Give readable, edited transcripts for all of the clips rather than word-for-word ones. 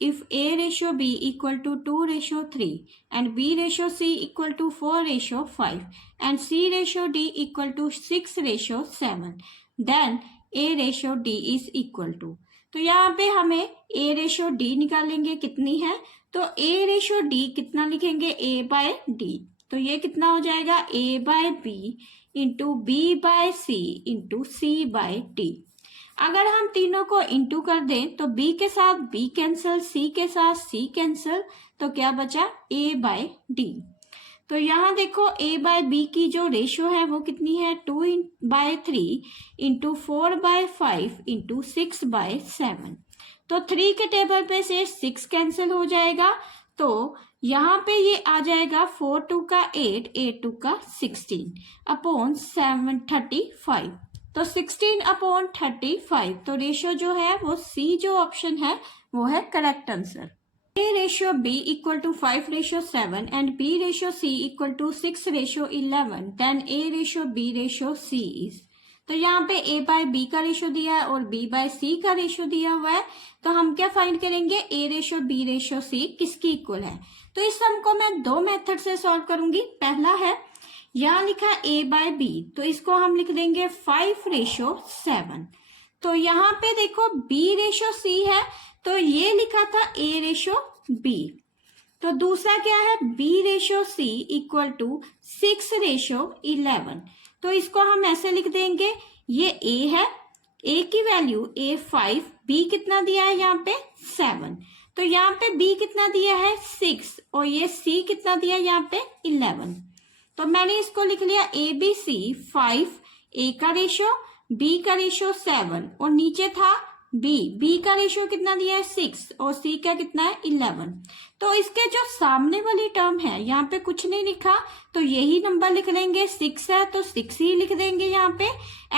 if A ratio B equal to 2:3 and B ratio C equal to 4:5 and C ratio D equal to 6:7, then A ratio D is equal to, तो यहाँ पे हमें A ratio D निकालेंगे कितनी है, तो A ratio D कितना लिखेंगे, A by D, तो ये कितना हो जाएगा A by B into B by C into C by D। अगर हम तीनों को इंटू कर दें तो B के साथ B कैंसिल, C के साथ C कैंसिल, तो क्या बचा A by D। तो यहाँ देखो A by B की जो रेशियो है वो कितनी है 2/3 इंटू 4/5 इंटू 6/7, तो 3 के टेबल पे से 6 कैंसिल हो जाएगा, तो यहाँ पे ये आ जाएगा 4 2 का 8, 8 2 का 16 अपॉन 735, तो 16 अपॉन 35, तो रेशियो जो है वो सी जो ऑप्शन है वो है correct answer. A ratio B equal to 5:7 and B ratio C equal to 6:11, then A ratio B ratio C is, तो यहाँ पे A by B का रेशियो दिया है और B by C का रेशियो दिया हुआ है, तो हम क्या फाइंड करेंगे A ratio B ratio C किसकी इक्वल है। तो इस सम को मैं दो मेथड से सॉल्व करूंगी। पहला है यहाँ लिखा A by B, तो इसको हम लिख देंगे 5:7, तो यहाँ पे देखो B रेशियो C है, तो ये लिखा था A रेशियो B, तो दूसरा क्या है B ratio C equal to 6:11, तो इसको हम ऐसे लिख देंगे, ये A है, A की वैल्यू A 5, B कितना दिया है यहाँ पे 7, तो यहाँ पे B कितना दिया है 6 और ये C कितना दिया है यहाँ पे 11, तो मैंने इसको लिख लिया ABC 5, A का रेशियो, B का रेशियो 7 और नीचे था B का रेशियो कितना दिया है 6 और C का कितना है 11, तो इसके जो सामने वाली टर्म है यहाँ पे कुछ नहीं लिखा, तो यही नंबर लिख लेंगे, 6 है तो 6 ही लिख देंगे यहाँ पे,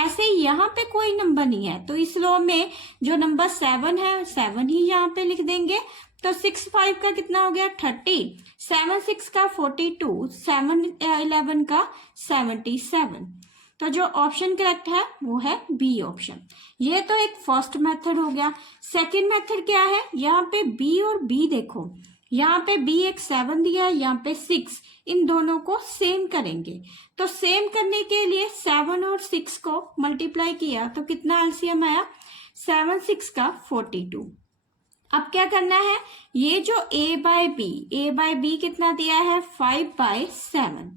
ऐसे ही यहाँ पे कोई नंबर नहीं है, तो इस रो में जो नंबर 7 है 7 ही यहाँ पे लिख देंगे, तो 6 5 का कितना हो गया 30, 7 6 का 42, 7 11 का 77, तो जो ऑप्शन करेक्ट है वो है बी ऑप्शन। ये तो एक फर्स्ट मेथड हो गया। सेकंड मेथड क्या है, यहाँ पे बी और बी देखो, यहाँ पे बी एक 7 दिया है, यहाँ पे 6, इन दोनों को सेम करेंगे, तो सेम करने के लिए 7 और 6 को मल्टीप्लाई किया तो कितना एलसीएम आया 7 6 का 42। अब क्या करना है, ये जो A by B कितना दिया है 5/7,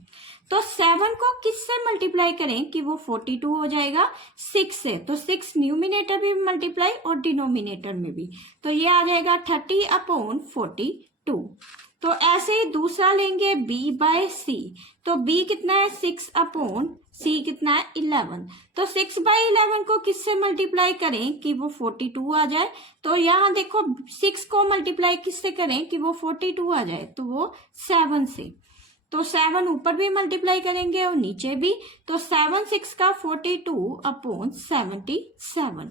तो 7 को किससे मल्टीप्लाई करें कि वो 42 हो जाएगा 6 से, तो 6 न्यूमिनेटर में भी मल्टीप्लाई और डिनोमिनेटर में भी, तो ये आ जाएगा 30/42, तो ऐसे ही दूसरा लेंगे B by C, तो B कितना है 6/C कितना है 11, तो 6/11 को किससे मल्टीप्लाई करें कि वो 42 आ जाए, तो यहाँ देखो 6 को मल्टीप्लाई किससे करें कि वो 42 आ जाए, तो वो 7 से, तो 7 ऊपर भी मल्टीप्लाई करेंगे और नीचे भी, तो 7 6 का 42/77,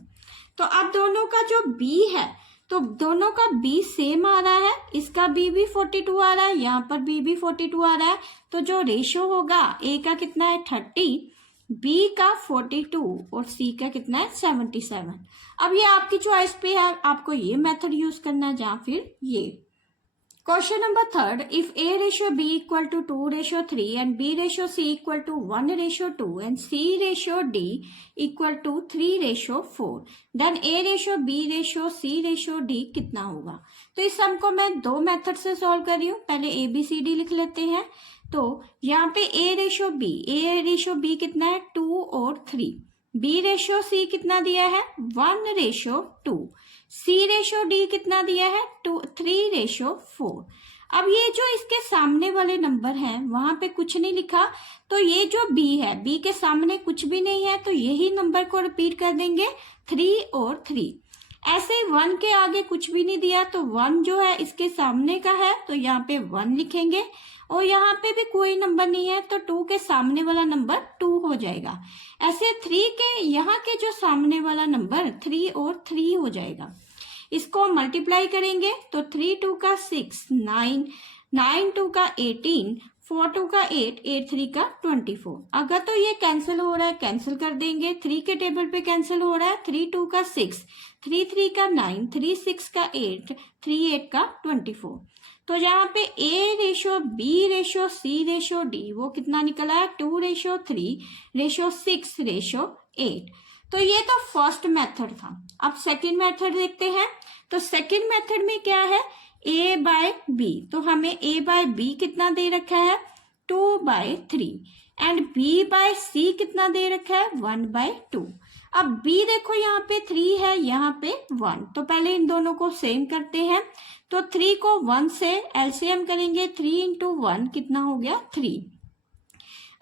तो अब दोनों का जो B है, तो दोनों का B सेम आ रहा है, इसका B भी 42 आ रहा है, यहाँ पर B भी 42 आ रहा है, तो जो रेशियो होगा A का कितना है 30, B का 42 और C का कितना है 77। अब ये आपकी चॉइस पे है, आपको ये मेथड यूज करना है या फिर ये। Question number 3, if A ratio B equal to 2:3 and B ratio C equal to 1:2 and C ratio D equal to 3:4, then A ratio B ratio C ratio D कितना होगा। तो इस सम को मैं दो मेथड से सॉल्व कर रही हूँ, पहले ABCD लिख लेते हैं, तो यहाँ पे A ratio B कितना है 2 और 3, B रेशियो C कितना दिया है 1:2, C रेशियो D कितना दिया है 3:4। अब ये जो इसके सामने वाले नंबर हैं वहां पे कुछ नहीं लिखा, तो ये जो B है, B के सामने कुछ भी नहीं है, तो यही नंबर को रिपीट कर देंगे 3 और 3। ऐसे 1 के आगे कुछ भी नहीं दिया, तो 1 जो है इसके सामने का है, तो यहाँ पे 1 लिखेंगे, और यहाँ पे भी कोई नंबर नहीं है, तो 2 के सामने वाला नंबर 2 हो जाएगा। ऐसे 3 के यहाँ के जो सामने वाला नंबर 3 और 3 हो जाएगा। इसको मल्टीप्लाई करेंगे तो 3 2 का 6, 9 9 2 का 18, 4 2 का 8, 8 3 का 24। अगर तो ये कैंसिल हो रहा है, कैंसिल कर देंगे। 3 के टेबल पे कैंसिल हो रहा है। 3 2 का 6, 3 3 का 9, 3 6 का 8, 3 8 का 24। तो यहाँ पे A ratio B ratio C ratio D वो कितना निकला है? 2:3:6:8। तो ये तो फर्स्ट मेथड था। अब सेकंड मेथड देखते हैं। तो सेकंड मेथड में क्या है? A/B। तो हमें A/B कितना दे रखा है? 2/3। एंड B/C कितना दे रखा है? 1/2। अब B देखो यहाँ पे 3 है, यहाँ पे 1। तो पहले इन दोनों को सेम करते हैं। तो 3 को 1 से एलसीएम करेंगे। 3 × 1 कितना हो गया? 3।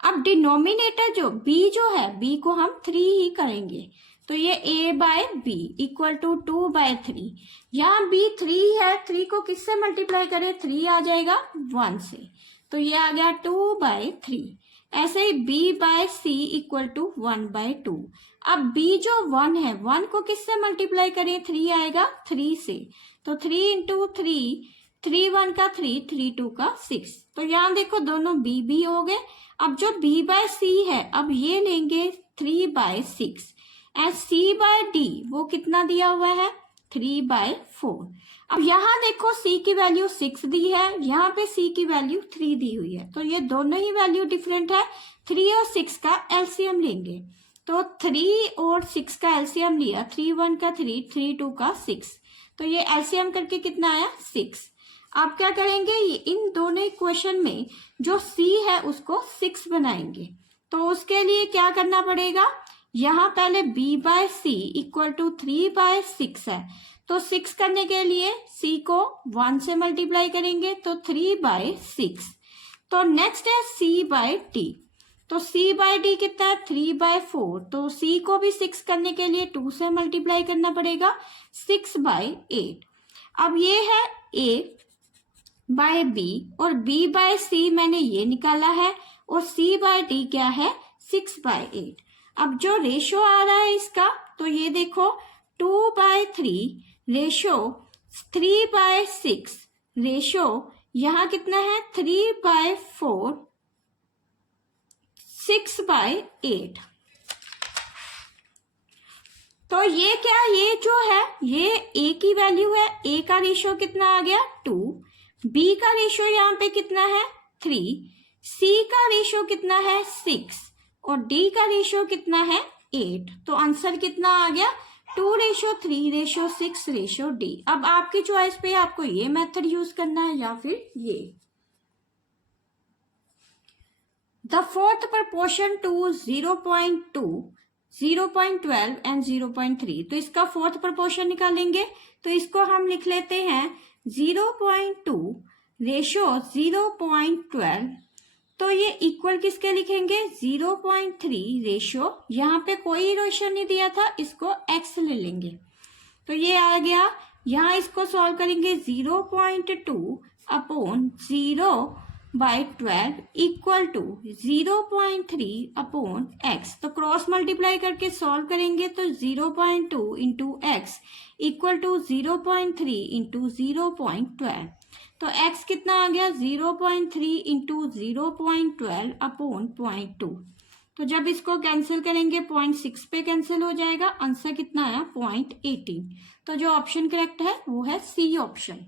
अब डिनोमिनेटर जो B जो है, B को हम 3 ही करेंगे। तो ये A/B इक्वल टू 2/3। यहाँ B 3 है, 3 को किससे मल्टीप्लाई करें? 3 आ जाएगा 1 से। तो ये आ गया 2/3। ऐसे ही B/C इक्वल टू 1/2। अब B जो 1 है, 1 को किससे मल्टीप्लाई करें? 3 आएगा 3 से। तो 3 × 3, 3 1 का 3, 3 2 का 6। तो यहाँ देखो दोनों B हो गए। अब जो B/C है, अब ये लेंगे 3/6। एंड C/D वो कितना दिया हुआ है? 3/4। अब यहाँ देखो C की वैल्यू 6 दी है, यहाँ पे C की वैल्यू 3 दी हुई है। तो ये दोनों ही वैल्यू डिफरेंट है। 3 और 6 का एलसीएम लेंगे। तो 3 और 6 का एलसीएम लिया। 3 1 का 3, 3 2 का 6। तो ये एलसीएम करके कितना आया? 6। आप क्या करेंगे? इन दोनों इक्वेशन में जो C है उसको 6 बनाएंगे। तो उसके लिए क्या करना पड़ेगा? यहाँ पहले B/C इक्वल टू 3/6 है। तो 6 करने के लिए C को 1 से मल्टीप्लाई करेंगे। तो 3/6। तो नेक्स्ट है C/D। तो C/D कितना है? 3/4। तो C को भी 6 करने के लिए 2 से मल्टीप्लाई करना पड़ेगा। 6/8। अब ये है A/B और B/C मैंने ये निकाला है और C/D क्या है? 6/8। अब जो रेशो आ रहा है इसका, तो ये देखो 2/3 रेशो 3/6 रेशो यहाँ कितना है? 3/4 6/8। तो ये क्या? ये जो है ये A की वैल्यू है। A का रेशो कितना आ गया? 2। B का रेशो यहाँ पे कितना है? 3। C का रेशो कितना है? 6। और D का रेशो कितना है? 8। तो आंसर कितना आ गया? 2:3:6:D। अब आपकी चॉइस पे आपको ये मेथड यूज करना है या फिर ये। The fourth proportion to 0.2, 0.12 and 0.3। तो इसका फोर्थ प्रपोर्शन निकालेंगे। तो इसको हम लिख लेते हैं 0.2 रेशो 0.12। तो ये इक्वल किसके लिखेंगे? 0.3 रेशो, यहाँ पे कोई रेशो नहीं दिया था, इसको x ले लेंगे। तो ये आ गया। यहाँ इसको सॉल्व करेंगे। 0.2 upon 0/12 equal to 0.3 upon x। तो क्रॉस मल्टीप्लाई करके सॉल्व करेंगे तो 0.2 into x equal to 0.3 into 0.12। तो x कितना आ गया? 0.3 इंटू 0.12 अपॉन 0.2। तो जब इसको कैंसिल करेंगे 0.6 पे कैंसिल हो जाएगा। आंसर कितना आया? 0.18। तो जो ऑप्शन करेक्ट है वो है C ऑप्शन।